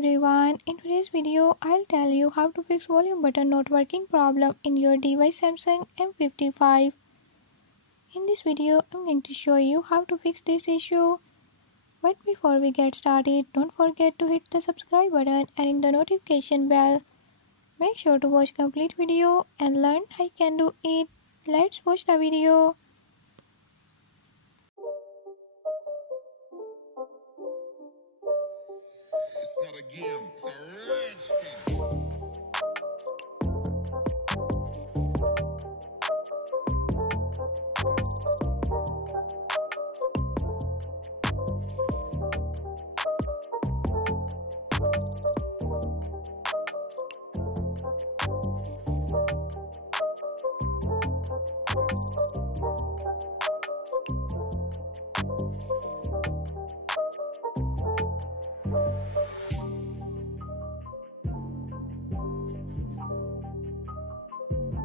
everyone, in today's video I'll tell you how to fix volume button not working problem in your device Samsung M55. In this video I'm going to show you how to fix this issue. But before we get started, don't forget to hit the subscribe button and ring the notification bell. Make sure to watch complete video and learn how you can do it. Let's watch the video. It's not a game, it's a rich thing.